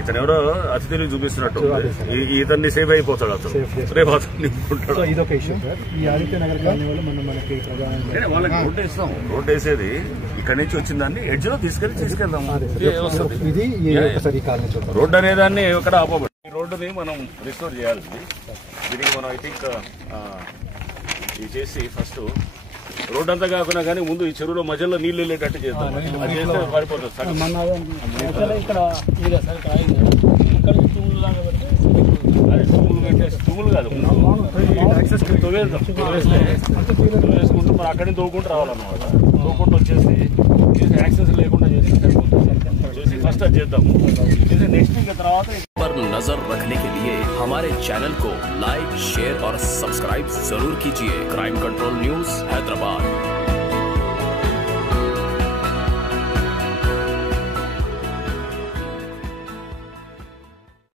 ఇతను ఎవరో అతిథులు చూపిస్తున్నట్టు ఇతన్ని సేవ్ అయిపోతాడు అతను రేపు అతను నింపుకుంటాడు. ఇదొక ఇష్యూ సార్. ఈ ఆదిత్య నగర్ కాలనీ వాళ్ళు మనకి వాళ్ళకి రోడ్డు వేస్తాం. రోడ్డు వేసేది ఇక్కడ నుంచి వచ్చిన దాన్ని ఎడ్జ్ లో తీసుకెళ్దాం. రోడ్డు అనేదాన్ని ఎక్కడ ఆపబడి ఈ రోడ్డుని మనం రిస్టోర్ చేయాల్సింది. దీనికి మనం ఐ థింక్ ఇది చేసి ఫస్ట్ రోడ్ అంతా కాకుండా కానీ ముందు ఈ చెరువులో మధ్యలో నీళ్ళు వెళ్ళేటట్టు చేద్దాం. అది చేస్తే పడిపోతుంది. అది తూములు పెట్టేసి తూములు కాదు తోవేసుకుంటూ మరి అక్కడి నుంచి తోకుంటూ రావాలన్నమాట. తోకుంటూ వచ్చేసి యాక్సెస్ లేకుండా చేసి ఫస్ట్ అది చేద్దాము. చేసి నెక్స్ట్ ఇంకా తర్వాత पर नजर रखने के लिए हमारे चैनल को लाइक, शेयर और सब्सक्राइब जरूर कीजिए। Crime control news Hyderabad.